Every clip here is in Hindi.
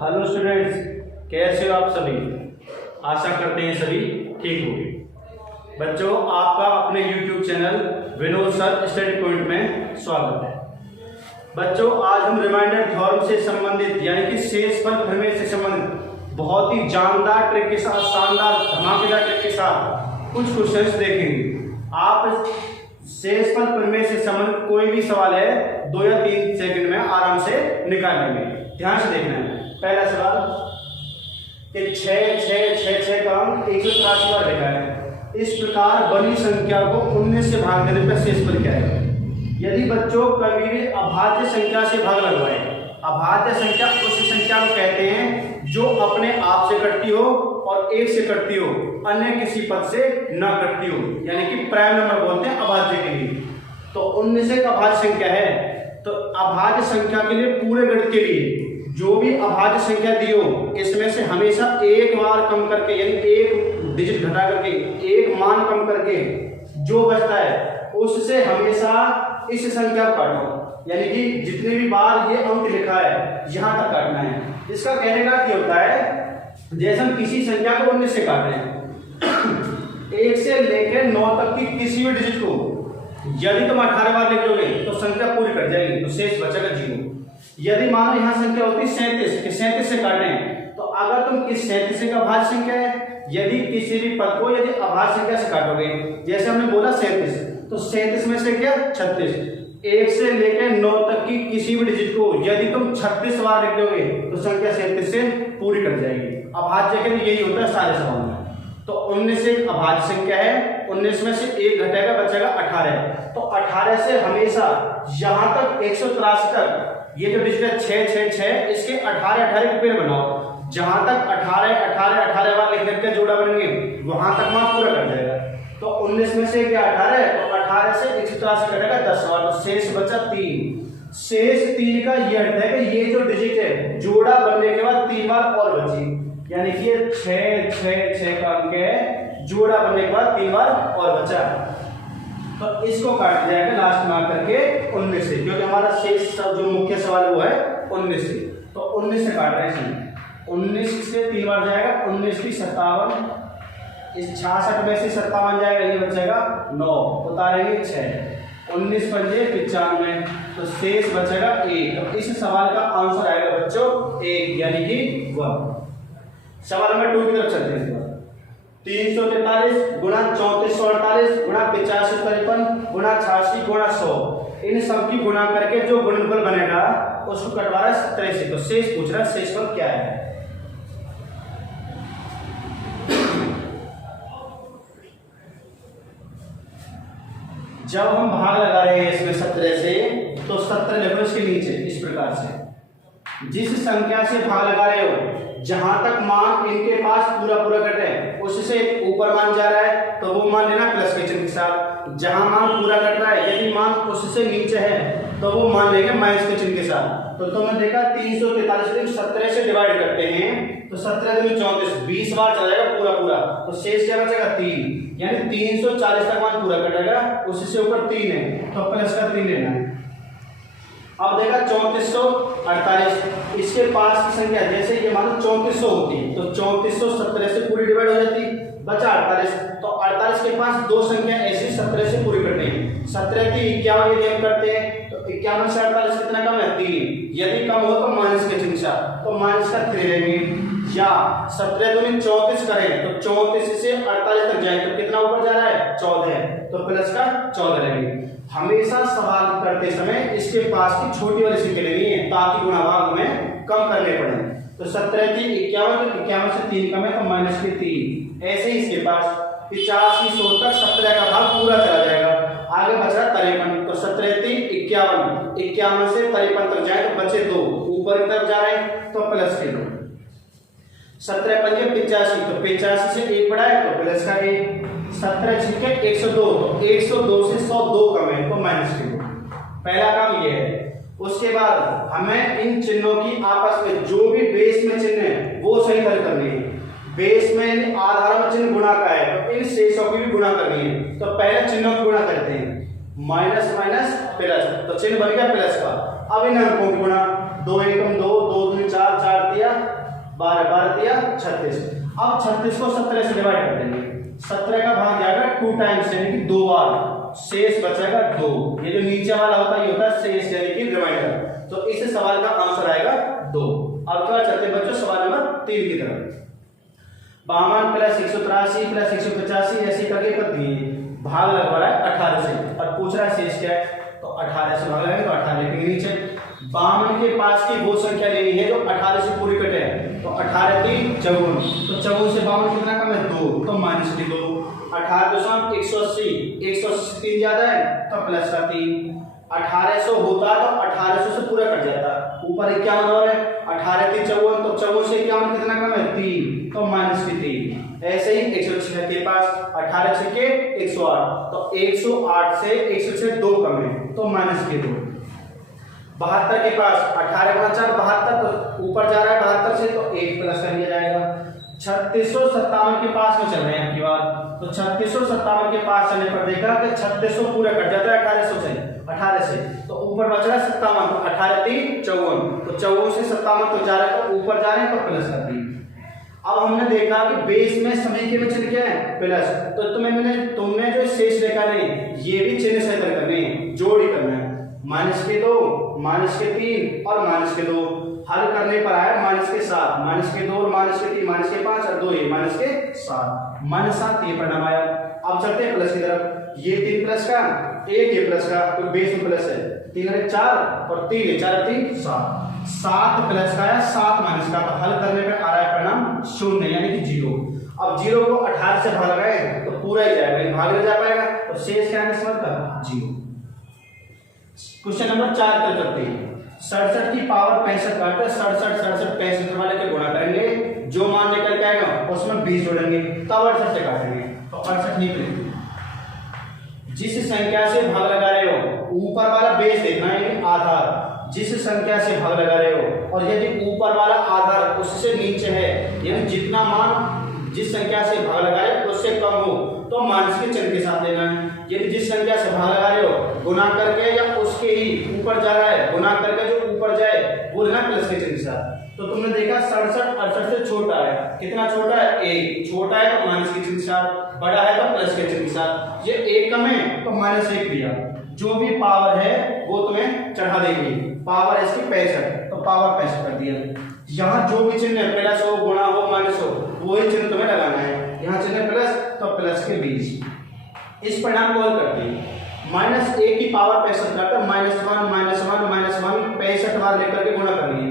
हेलो स्टूडेंट्स, कैसे हो आप सभी। आशा करते हैं सभी ठीक होंगे। बच्चों, आपका अपने YouTube channel Vinod sir study point में स्वागत है। बच्चों, आज हम रिमाइंडर थ्योरम से संबंधित यानी कि शेषफल प्रमेय से संबंधित बहुत ही जानदार ट्रिक के साथ, शानदार धमाकेदार ट्रिक के साथ कुछ क्वेश्चंस देखेंगे। आप शेषफल प्रमेय से संबंधित कोई भी सवाल है 2 या 3 सेकंड में आराम से निकाल लेंगे। ध्यान से देखना है। पहला सवाल कि 6 6 6 6 का अंक 183 बार लिखा है। इस प्रकार बनी संख्या को 19 से भाग देने पर शेषफल क्या है। यदि बच्चों कभी भी अभाज्य संख्या से भाग लगवाए, अभाज्य संख्या उस संख्या को कहते हैं जो अपने आप से कटती हो और 1 से कटती हो, अन्य किसी पद से न कटती हो, यानी कि प्राइम नंबर बोलते हैं अभाज्य के लिए। तो 19 एक अभाज्य संख्या है। तो अभाज्य संख्या के लिए, पूरे गणित के लिए जो भी अभाज्य संख्या दी हो, इसमें से हमेशा एक बार कम करके, यानी एक डिजिट घटा करके, एक मान कम करके जो बचता है उससे हमेशा इस संख्या को काटो, यानी कि जितने भी बार ये अंक लिखा है यहां तक काटना है। इसका कहने का क्या होता है, जैसे हम किसी संख्या को 19 से काट रहे हैं 1 से लेकर 9 तक की किसी भी डिजिट को यदि तुम 18 बार लिख दोगे तो संख्या पूरी कट जाएगी, तो शेष बचेगा 0। यदि मान लो यहाँ संख्या होती 37 से काटे हैं, तो अगर तुम किस 37 का अभाज्य संख्या है, यदि किसी भी पद को यदि अभाज्य संख्या से काटोगे, जैसे हमने बोला 37, तो 37 में से क्या 36, 1 से लेकर 9 तक की किसी भी डिजिट को यदि तुम 36 बार लिख दोगे तो संख्या 37 से पूरी कट जाएगी। अभाज्य के लिए यही होता है सारे सवाल में। तो 19 एक अभाज्य संख्या है, 19 में से 1 घटेगा, बचेगा 18। तो 18 से हमेशा यहां तक 183 तक ये जो डिजिट है 6 6 6, इसके 18 18 के पेड़ बनाओ। जहां तक 18 18 18 बार लिख लिख के जोड़ा बनेंगे वहां तक मान पूरा कर जाएगा। तो 19 में से क्या 18, तो 18 से 183 कटेगा 10 बार, तो शेष बचा 3। शेष 3 का ये अर्थ है कि ये जो डिजिट है जोड़ा बनने के बाद 3 बार और बची, यानी कि ये 6 6 6 का अंक है, जोड़ा बनने के बाद 3 बार और बचा। तो इसको काट दिया जाएगा लास्ट में आकर के 19 से, क्योंकि हमारा शेष जो मुख्य सवाल वो है 19 से। तो 19 से काट रहे हैं, 19 से 3 बार जाएगा, 19 की 57, इस 66 में से 57 जाएगा, ये बचेगा 9, उतारेंगे 6, 19 पंजे 95, तो शेष बचेगा 1। तो इस सवाल का आंसर आएगा बच्चों 1, यानी कि 1। सवाल नंबर 2 की तरफ चलते हैं। 343 गुणा 3448 गुणा 8553 गुणा 86 गुणा 100, इन सब की गुणा करके जो गुणनफल बनेगा उसको कटवा रहा है 17 से। तो शेष पूछ रहा है, शेषफल क्या है। जब हम भाग लगा रहे हैं इसमें 17 से, तो 17 लिखो इसके नीचे इस प्रकार से। जिस संख्या से भाग लगा रहे हो, जहां तक मान इनके पास पूरा पूरा कटे उससे ऊपर मान जा रहा है तो वो मान लेना प्लस के चिन्ह के साथ। जहां मान पूरा कट रहा है, यदि मान उससे नीचे है तो वो मान लेंगे माइनस के चिन्ह के साथ। तो तुमने देखा 343 को 17 से डिवाइड करते हैं तो 17 दूनी 34, 20 बार चला जाएगा पूरा पूरा, तो शेष क्या बचेगा 3, यानी 340 तक मान पूरा कटेगा, उससे ऊपर 3 है तो प्लस का 3 लेना है। अब देखा 3448, इसके पास की संख्या जैसे ये मानो 3400 होती है तो 3400 17 से पूरी डिवाइड हो जाती, बचा 48। तो 48 के पास दो संख्या ऐसी 17 से पूरी करनी है। 17 की 51 यदि हम करते हैं तो 51 से 48 कितना कम है 3, यदि कम हो तो माइनस के चिन्ह से, तो माइनस का 3 लेंगे। या 17 दूनी 34 करें तो 34 से 48 तक जाए तो कितना ऊपर जा रहा है 14, तो प्लस का 14 लेंगे। हमेशा सवाल करते समय इसके पास की छोटी वाली संख्या लेनी है ताकि गुणा भाग में कम करने पड़े। तो 17 की 51, तो 51 से 3 कम है तो माइनस के 3। ऐसे ही इसके पास 50 की 100 तक 17 का भाग पूरा चला जाएगा, आगे बच रहा 53। तो 17 3 51, 51 से 53 तक जाए तो बचे 2, ऊपर की तरफ जा रहे हैं तो प्लस के 2। 17 पंजे 85, तो 85 से 1 बढ़ा है तो प्लस का 1। 17 छिके 102, तो 102 से 102 कम है तो माइनस के 2। पहला काम ये है। उसके बाद हमें इन चिन्हों की आपस में जो भी बेस में चिन्ह है वो सही हल करनी है। बेस में आधार में चिन्ह गुणा का है तो इन शेषों की भी गुणा करनी है। तो पहले चिन्हों की गुणा करते हैं, माइनस माइनस प्लस, तो चिन्ह बन गया प्लस का। अब इन अंकों की गुणा, 2 एकम 2, 2 दूनी 4, 4 दिया 12 12 या 36। अब 36 को 17 से डिवाइड कर देंगे। 17 का भाग जाएगा 2 टाइम्स यानी कि 2 बार, शेष बचेगा 2। ये जो नीचे वाला होता है ये होता है शेष यानी कि रिमाइंडर। तो इस सवाल का आंसर आएगा 2। अब क्या चलते हैं बच्चों सवाल नंबर 3 की तरफ। 52 प्लस 183 प्लस 185 ऐसे करके कर दिए, भाग लगवा रहा है 18 से और पूछ रहा है शेष क्या है, तो 18 से भाग लगाएंगे तो 18 लिखेंगे नीचे। 52 के पास की वो संख्या लेनी है जो 18 से पूरी कटे, तो 18 3 54, तो 54 से 52 कितना कम है 2, तो माइनस लिख दो। 18 2 180, 180 से 3 ज्यादा है तो प्लस का 3। 1800 होता तो 1800 से पूरा कट जाता, ऊपर 51 और है, 18 3 54, तो 54 से 51 कितना कम है 3, तो माइनस की 3। ऐसे ही 106 के पास 18 6 के 108, तो 108 से 106 2 कम है, तो माइनस के 2। 72 के पास 18 गुणा 4 72, तो ऊपर जा रहा है 72 से, तो 1 प्लस कर लिया जाएगा। 3657 के पास में चल रहे हैं आपकी बात, तो 3657 के पास चलने पर देखा कि 3600 पूरा कट जाता है 1800 से, तो ऊपर बच रहा है 57, तो 18 3 54, तो 54 से 57 तो जा रहा है, तो ऊपर जा रहे हैं तो प्लस कर दी। अब हमने देखा कि बेस में समीके में चिन्ह क्या है प्लस, तो तुमने जो शेष रेखा ने ये भी चिन्ह से करने जोड़ ही करना है। माइनस के 2 माइनस के 3 और माइनस के 2, हल करने पर आया माइनस के 7, माइनस के 2 और माइनस के 3, माइनस के 5 और 2 ये माइनस के 7, माइनस 7 ये परिणाम आया। अब चलते हैं प्लस की तरफ। ये 3 प्लस का 1 ये प्लस का, तो बेस में प्लस है 3 और 4 और 3 है 4 3 7, 7 प्लस का या 7 माइनस का, तो हल करने पर आ रहा है परिणाम 0 यानी कि 0। अब 0 को 18 से भाग लगाए तो पूरा ही जाएगा, भाग नहीं जा पाएगा, तो शेष क्या है इसका मतलब 0। क्वेश्चन नंबर 4 पर करते हैं। 67 की पावर 65 काटकर 67 67 65 वाले के गुणा करेंगे, जो मान निकल के आएगा उसमें 20 जोड़ेंगे, तब 68 से काटेंगे, तो 68 निकलेंगे। जिस संख्या से भाग लगा रहे हो ऊपर वाला बेस देखना है आधार, जिस संख्या से भाग लगा रहे हो, और यदि ऊपर वाला आधार उससे नीचे है यानी जितना मान जिस संख्या से भाग लगाए उससे कम हो तो माइनस के चिन्ह के साथ लेना है। यदि जिस संख्या से भाग लगा रहे हो गुना करके या उसके ही ऊपर जा रहा है गुना करके जो ऊपर जाए वो लेना प्लस के चिन्ह के साथ। तो तुमने देखा 67 68 से छोटा है, कितना छोटा है 1, छोटा है तो माइनस के चिन्ह के साथ, बड़ा है तो प्लस के चिन्ह के साथ। ये 1 कम है तो -1 दिया, जो भी पावर है वो तुम्हें चढ़ा देंगे, पावर इसकी 65 तो पावर 65 कर दिया। यहाँ जो भी चिन्ह है प्लस हो गुणा हो माइनस हो वही चिन्ह तुम्हें लगाना है। यहाँ चिन्ह प्लस तो प्लस के 20। इस परिणाम को हल करते हैं। -1 की पावर 65 करते -1 65 बार लेकर के गुणा कर लिए।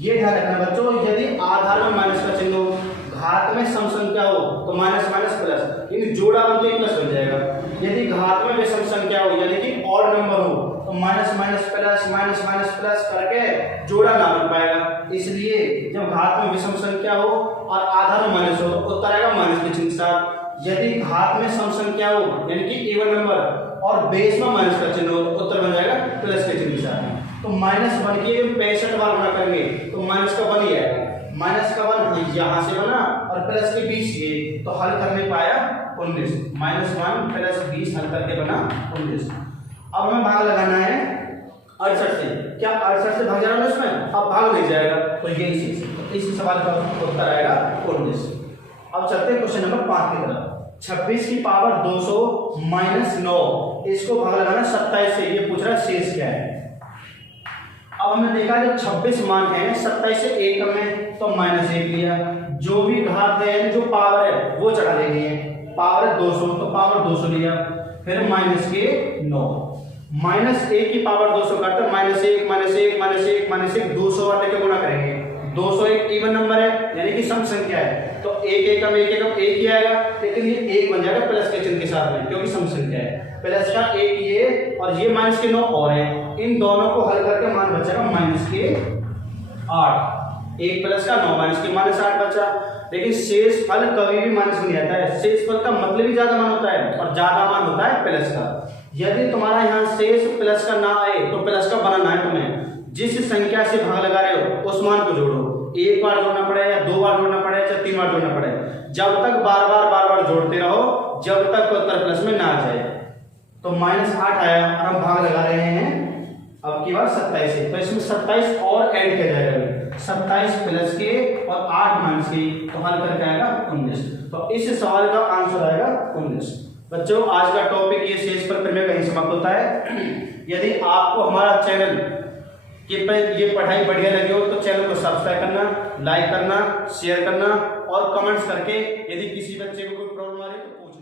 ये ध्यान रखना बच्चों, यदि आधार में माइनस का चिन्ह हो, घात में सम संख्या हो तो माइनस माइनस प्लस, यानी जोड़ा बनते ही प्लस बन जाएगा। यदि घात में विषम संख्या हो यानी कि ऑड नंबर हो तो माइनस माइनस प्लस करके जोड़ा ना बन पाएगा। इसलिए जब घात में विषम संख्या हो और आधार में माइनस हो तो उत्तर आएगा माइनस के चिन्ह के साथ। यदि घात में सम संख्या हो यानी कि इवन नंबर और बेस में माइनस का चिन्ह हो तो उत्तर बन जाएगा प्लस के चिन्ह के साथ। तो -1 के 65 बार गुणा करेंगे तो माइनस का 1 ही आएगा, माइनस का 1 यहाँ से बना और प्लस के 20 ये, तो हल करने पाया 19, -1 प्लस 20 हल करके बना 19। अब हमें भाग लगाना है 68 से, क्या 68 से भाग जाना है उसमें, अब भाग नहीं जाएगा तो ये इस सवाल का उत्तर आएगा 19। अब चलते हैं क्वेश्चन नंबर 5 की तरफ। 26 की पावर 200 -9, इसको भाग लगाना 27 से, ये पूछ रहा है शेष क्या है। अब हमने देखा जो 26 मान है 27 से 1 कम है तो -1 लिया, जो भी घात है जो पावर है वो चढ़ा लेनी है, पावर 200 तो पावर 200 लिया, फिर माइनस के 9, -1 की पावर 200 काटकर -1 200 वाले के गुणा करेंगे। 200 एक इवन नंबर है यानी कि सम संख्या है तो 1 कम 1 ही आएगा, लेकिन ये 1 बन जाएगा प्लस के चिन्ह के साथ में क्योंकि सम संख्या है। प्लस का 1 ये और ये माइनस के 9 और है, इन दोनों को हल करके मान बचेगा माइनस के 8, 1 प्लस का 9 माइनस के -8 बचा। लेकिन शेष फल कभी भी माइनस नहीं आता है, शेष फल का मतलब ही ज्यादा मान होता है और ज्यादा मान होता है प्लस का। यदि तुम्हारा यहाँ शेष प्लस का ना आए तो प्लस का बनाना है तुम्हें, जिस संख्या से भाग लगा रहे हो उस मान को जोड़ो, 1 बार जोड़ना पड़े या 2 बार जोड़ना पड़े या 3 बार जोड़ना पड़े, जब तक बार बार जोड़ते रहो जब तक उत्तर प्लस में ना आ जाए। तो -8 आया और हम भाग लगा रहे हैं अब की बार 27 है, तो इसमें 27 और ऐड किया जाएगा। 27 प्लस के और 8 माइनस के, तो हल करके आएगा 19। तो इस सवाल का आंसर आएगा 19। बच्चों आज का टॉपिक ये शेष पर में कहीं समाप्त होता है। यदि आपको हमारा चैनल ये पढ़ाई बढ़िया लगी हो तो चैनल को सब्सक्राइब करना, लाइक करना, शेयर करना और कमेंट्स करके यदि किसी बच्चे को कोई प्रॉब्लम आ रही है तो पूछना।